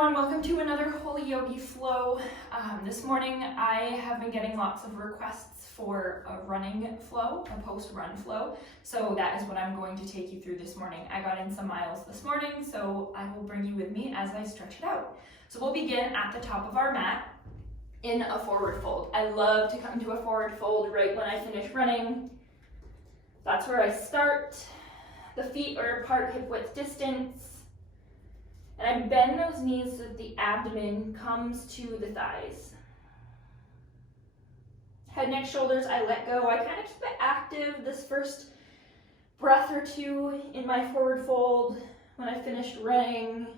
everyone, welcome to another whollyogi flow. This morning I have been getting lots of requests for a running flow, a post-run flow, so that is what I'm going to take you through this morning. I got in some miles this morning, so I will bring you with me as I stretch it out. So we'll begin at the top of our mat in a forward fold. I love to come to a forward fold right when I finish running. That's where I start. The feet are apart, hip width distance. And I bend those knees so that the abdomen comes to the thighs. Head, neck, shoulders, I let go. I kind of keep it active this first breath or two in my forward fold. When I finished running,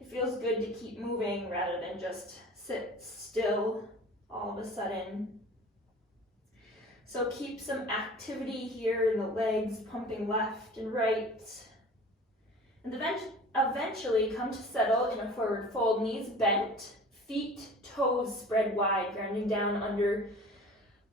it feels good to keep moving rather than just sit still all of a sudden. So keep some activity here in the legs, pumping left and right. And eventually come to settle in a forward fold, knees bent, feet, toes spread wide, grounding down under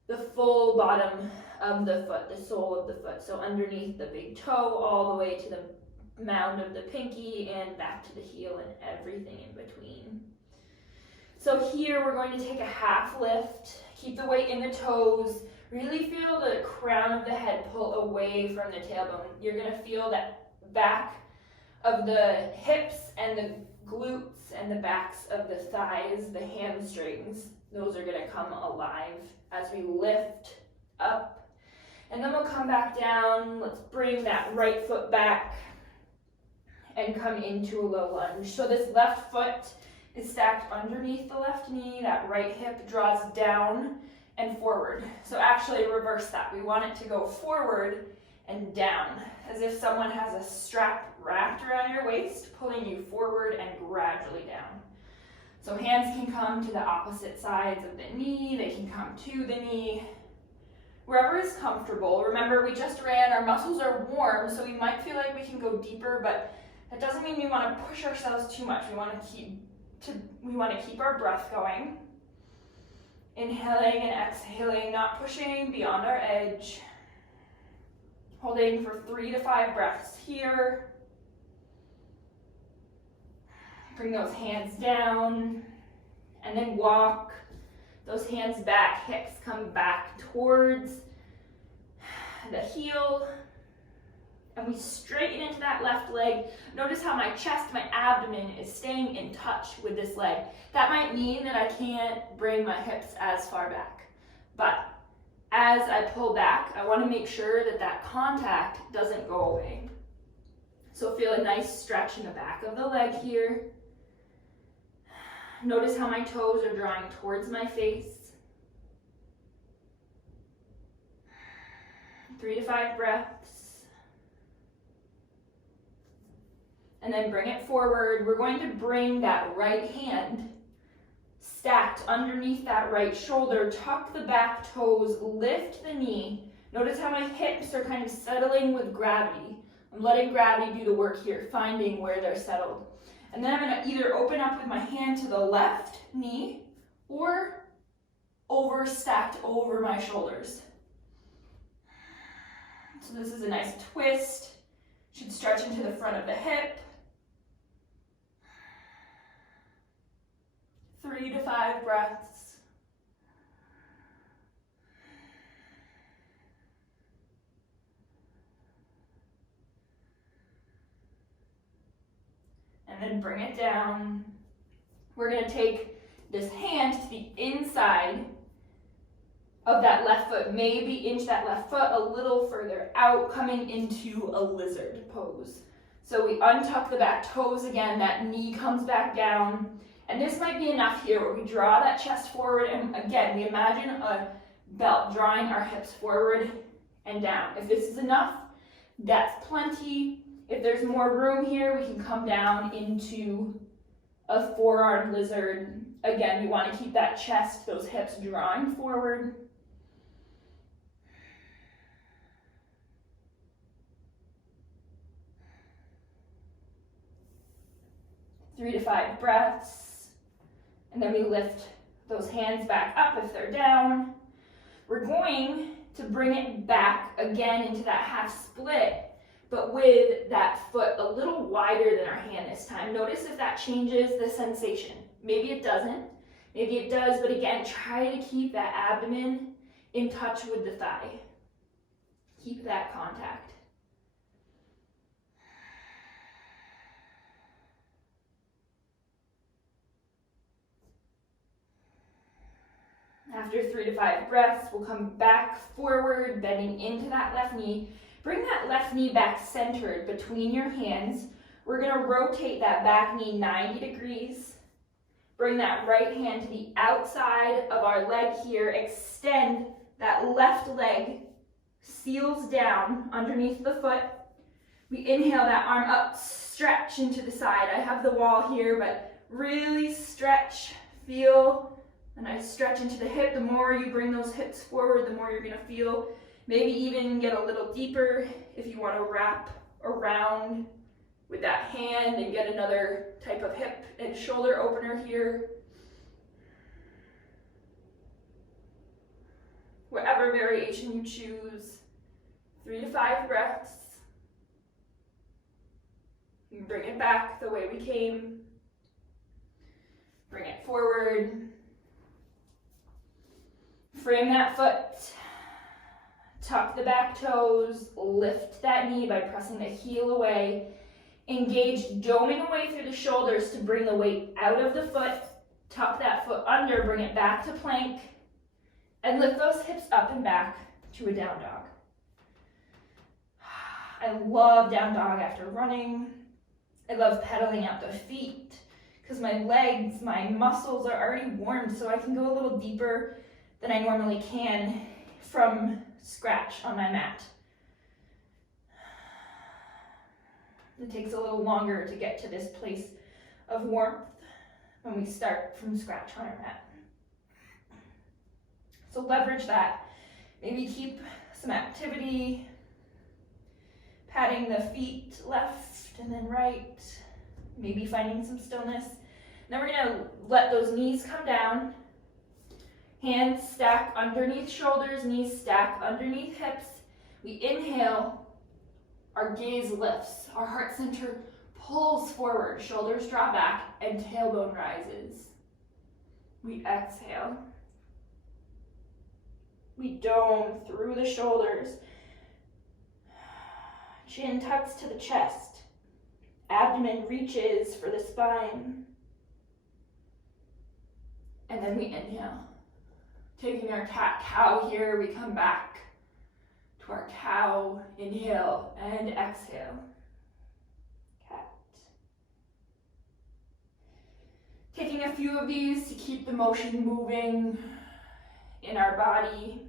the full bottom of the foot, the sole of the foot. So underneath the big toe, all the way to the mound of the pinky and back to the heel and everything in between. So here we're going to take a half lift, keep the weight in the toes, really feel the crown of the head pull away from the tailbone. You're gonna feel that back of the hips and the glutes and the backs of the thighs, the hamstrings, those are gonna come alive as we lift up. And then we'll come back down. Let's bring that right foot back and come into a low lunge. So this left foot is stacked underneath the left knee, that right hip draws down and forward. So actually reverse that. We want it to go forward and down, as if someone has a strap wrapped around your waist, pulling you forward and gradually down. So hands can come to the opposite sides of the knee, they can come to the knee, wherever is comfortable. Remember, we just ran, our muscles are warm, so we might feel like we can go deeper, but that doesn't mean we want to push ourselves too much. We want to keep our breath going. Inhaling and exhaling, not pushing beyond our edge. Holding for 3 to 5 breaths here. Bring those hands down and then walk those hands back, hips come back towards the heel. And we straighten into that left leg. Notice how my chest, my abdomen is staying in touch with this leg. That might mean that I can't bring my hips as far back, but as I pull back, I want to make sure that that contact doesn't go away. So feel a nice stretch in the back of the leg here. Notice how my toes are drawing towards my face. 3 to 5 breaths. And then bring it forward. We're going to bring that right hand stacked underneath that right shoulder, tuck the back toes, lift the knee. Notice how my hips are kind of settling with gravity. I'm letting gravity do the work here, finding where they're settled. And then I'm gonna either open up with my hand to the left knee or stacked over my shoulders. So this is a nice twist. Should stretch into the front of the hip. 3 to 5 breaths. And then bring it down. We're going to take this hand to the inside of that left foot. Maybe inch that left foot a little further out, coming into a lizard pose. So we untuck the back toes again, that knee comes back down. And this might be enough here where we draw that chest forward, and again, we imagine a belt drawing our hips forward and down. If this is enough, that's plenty. If there's more room here, we can come down into a forearm lizard. Again, we want to keep that chest, those hips drawing forward. Three to 5 breaths. And then we lift those hands back up if they're down. We're going to bring it back again into that half split, but with that foot a little wider than our hand this time. Notice if that changes the sensation. Maybe it doesn't, maybe it does, but again, try to keep that abdomen in touch with the thigh. Keep that contact. After 3 to 5 breaths, we'll come back forward, bending into that left knee. Bring that left knee back centered between your hands. We're going to rotate that back knee 90 degrees. Bring that right hand to the outside of our leg here. Extend that left leg, seals down underneath the foot. We inhale that arm up, stretch into the side. I have the wall here, but really stretch, feel a nice stretch into the hip. The more you bring those hips forward, the more you're going to feel. Maybe even get a little deeper if you want to wrap around with that hand and get another type of hip and shoulder opener here. Whatever variation you choose, 3 to 5 breaths. You can bring it back the way we came. Bring it forward. Frame that foot. Tuck the back toes. Lift that knee by pressing the heel away. Engage, doming away through the shoulders to bring the weight out of the foot. Tuck that foot under, bring it back to plank. And lift those hips up and back to a down dog. I love down dog after running. I love pedaling out the feet because my legs, my muscles are already warmed, so I can go a little deeper than I normally can from scratch on my mat. It takes a little longer to get to this place of warmth when we start from scratch on our mat. So leverage that. Maybe keep some activity, patting the feet left and then right, maybe finding some stillness. Then we're gonna let those knees come down. Hands stack underneath shoulders, knees stack underneath hips. We inhale, our gaze lifts, our heart center pulls forward, shoulders draw back, and tailbone rises. We exhale. We dome through the shoulders. Chin tucks to the chest. Abdomen reaches for the spine. And then we inhale. Taking our cat-cow here, we come back to our cow. Inhale and exhale. Cat. Taking a few of these to keep the motion moving in our body.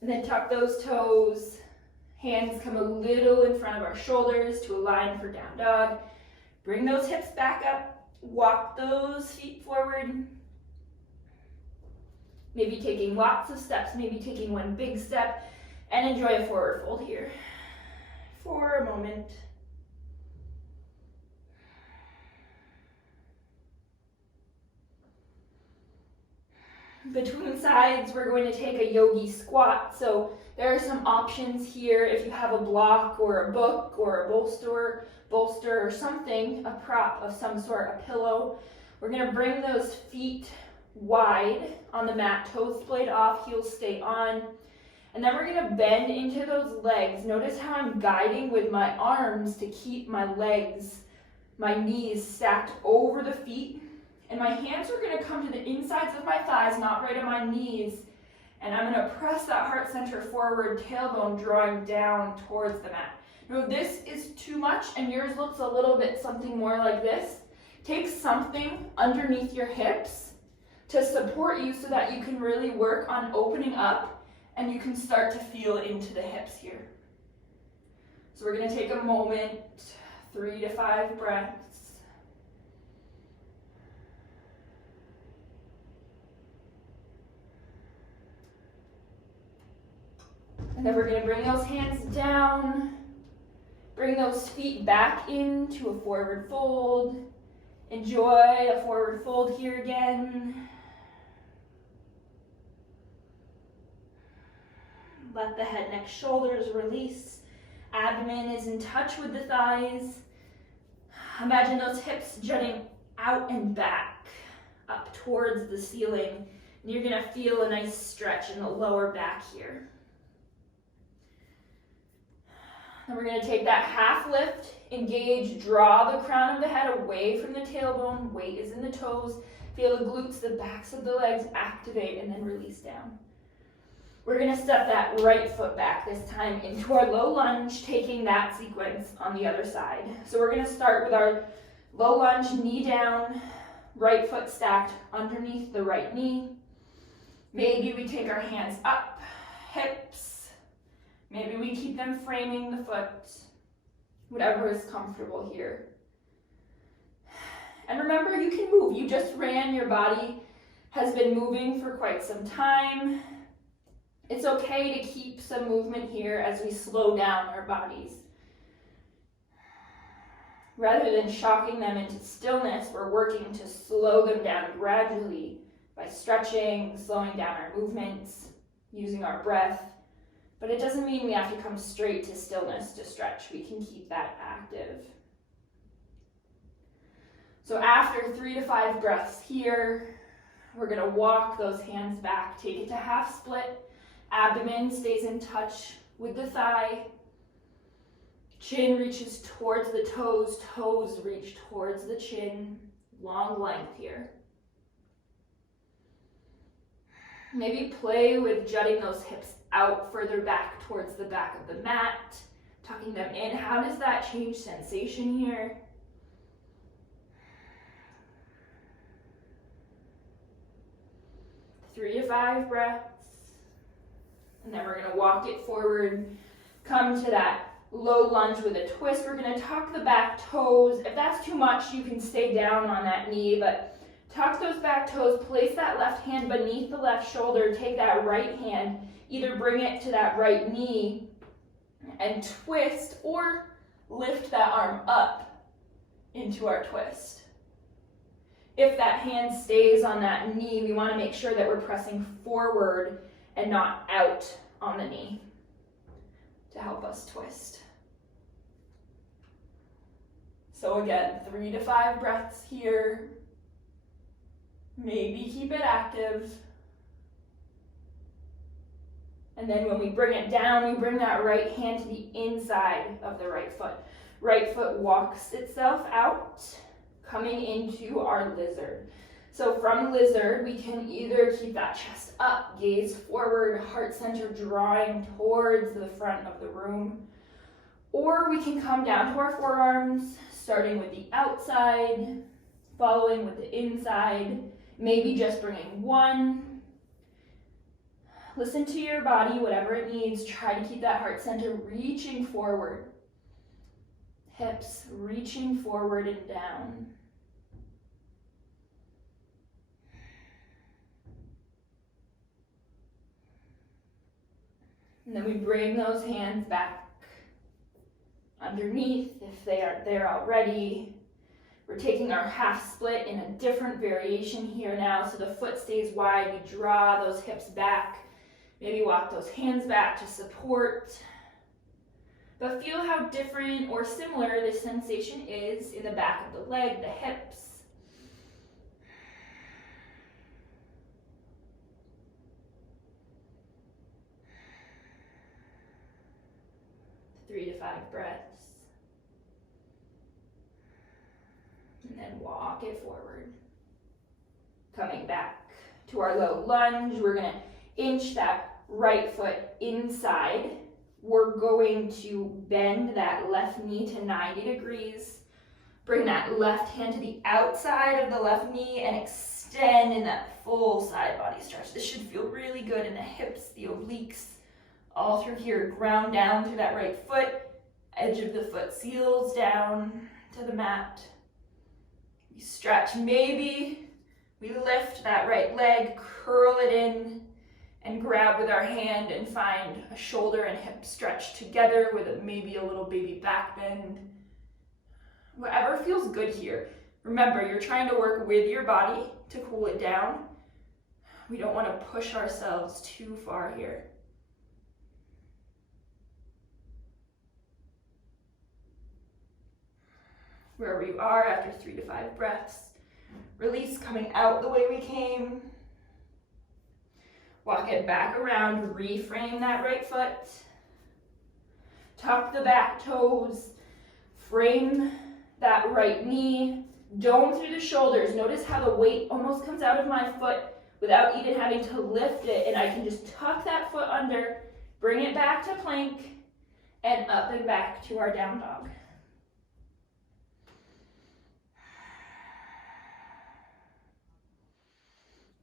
And then tuck those toes. Hands come a little in front of our shoulders to align for down dog. Bring those hips back up. Walk those feet forward. Maybe taking lots of steps, maybe taking one big step, and enjoy a forward fold here for a moment. Between sides, we're going to take a yogi squat. So there are some options here if you have a block or a book or a bolster or something, a prop of some sort, a pillow. We're going to bring those feet wide on the mat, toes splayed off, heels stay on. And then we're going to bend into those legs. Notice how I'm guiding with my arms to keep my legs, my knees stacked over the feet. And my hands are going to come to the insides of my thighs, not right on my knees. And I'm going to press that heart center forward, tailbone drawing down towards the mat. Now, if this is too much and yours looks a little bit something more like this, take something underneath your hips to support you so that you can really work on opening up and you can start to feel into the hips here. So we're going to take a moment, 3 to 5 breaths. And then we're going to bring those hands down, bring those feet back into a forward fold. Enjoy a forward fold here again. Let the head, neck, shoulders release. Abdomen is in touch with the thighs. Imagine those hips jutting out and back, up towards the ceiling. And you're gonna feel a nice stretch in the lower back here. Then we're gonna take that half lift, engage, draw the crown of the head away from the tailbone, weight is in the toes, feel the glutes, the backs of the legs activate, and then release down. We're gonna step that right foot back this time into our low lunge, taking that sequence on the other side. So we're gonna start with our low lunge, knee down, right foot stacked underneath the right knee. Maybe we take our hands up, hips. Maybe we keep them framing the foot, whatever is comfortable here. And remember, you can move. You just ran, your body has been moving for quite some time. It's okay to keep some movement here as we slow down our bodies. Rather than shocking them into stillness, we're working to slow them down gradually by stretching, slowing down our movements, using our breath. But it doesn't mean we have to come straight to stillness to stretch. We can keep that active. So after 3 to 5 breaths here, we're gonna walk those hands back, take it to half split. Abdomen stays in touch with the thigh. Chin reaches towards the toes, toes reach towards the chin. Long length here. Maybe play with jutting those hips out further back towards the back of the mat, tucking them in. How does that change sensation here? Three to 5 breaths. And then we're gonna walk it forward, come to that low lunge with a twist. We're gonna tuck the back toes. If that's too much, you can stay down on that knee, but tuck those back toes, place that left hand beneath the left shoulder, take that right hand, either bring it to that right knee and twist, or lift that arm up into our twist. If that hand stays on that knee, we wanna make sure that we're pressing forward and not out on the knee to help us twist. So again, 3 to 5 breaths here. Maybe keep it active. And then when we bring it down, we bring that right hand to the inside of the right foot. Right foot walks itself out, coming into our lizard. So from lizard, we can either keep that chest up, gaze forward, heart center drawing towards the front of the room, or we can come down to our forearms, starting with the outside, following with the inside, maybe just bringing one. Listen to your body, whatever it needs. Try to keep that heart center reaching forward. Hips reaching forward and down. And then we bring those hands back underneath if they aren't there already. We're taking our half split in a different variation here now, so the foot stays wide. We draw those hips back. Maybe walk those hands back to support. But feel how different or similar this sensation is in the back of the leg, the hips. Three to 5 breaths. And then walk it forward. Coming back to our low lunge, we're gonna inch that right foot inside. We're going to bend that left knee to 90 degrees. Bring that left hand to the outside of the left knee and extend in that full side body stretch. This should feel really good in the hips, the obliques, all through here. Ground down through that right foot. Edge of the foot seals down to the mat. We stretch. Maybe we lift that right leg, curl it in, and grab with our hand and find a shoulder and hip stretch together with maybe a little baby back bend. Whatever feels good here. Remember, you're trying to work with your body to cool it down. We don't want to push ourselves too far here. wherever you are after 3 to 5 breaths. Release, coming out the way we came. Walk it back around, reframe that right foot. Tuck the back toes, frame that right knee, dome through the shoulders. Notice how the weight almost comes out of my foot without even having to lift it, and I can just tuck that foot under, bring it back to plank, and up and back to our down dog.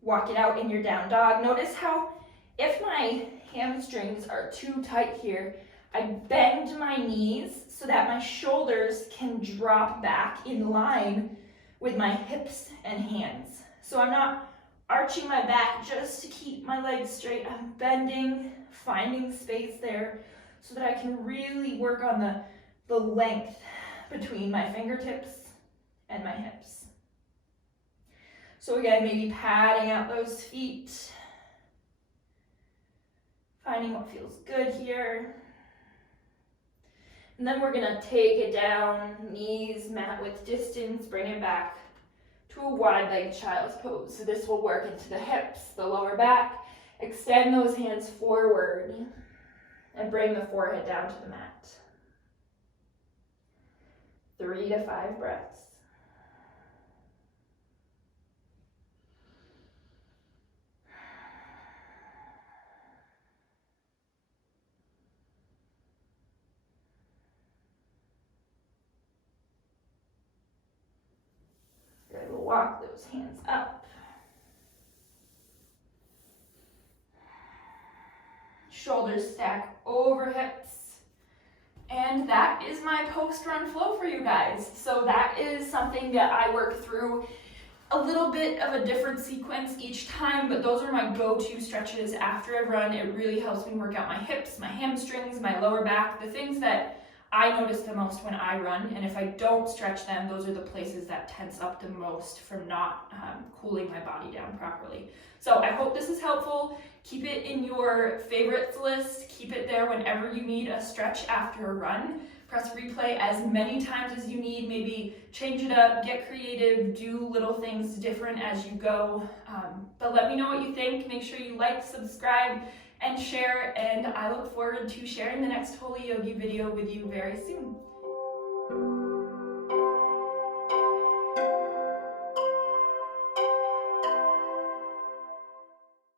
Walk it out in your down dog. Notice how if my hamstrings are too tight here, I bend my knees so that my shoulders can drop back in line with my hips and hands. So I'm not arching my back just to keep my legs straight. I'm bending, finding space there so that I can really work on the length between my fingertips and my hips. So again, maybe padding out those feet, finding what feels good here. And then we're gonna take it down, knees mat width distance, bring it back to a wide-legged child's pose. So this will work into the hips, the lower back. Extend those hands forward and bring the forehead down to the mat. 3 to 5 breaths. Good, we'll walk those hands up. Shoulders stack over hips. And that is my post-run flow for you guys. So that is something that I work through a little bit of a different sequence each time, but those are my go-to stretches after I run. It really helps me work out my hips, my hamstrings, my lower back, the things that I notice the most when I run, and if I don't stretch them, those are the places that tense up the most from not cooling my body down properly. So I hope this is helpful. Keep it in your favorites list. Keep it there whenever you need a stretch after a run. Press replay as many times as you need. Maybe change it up, get creative, do little things different as you go. But let me know what you think. Make sure you like, subscribe, and share, and I look forward to sharing the next whollyogi video with you very soon.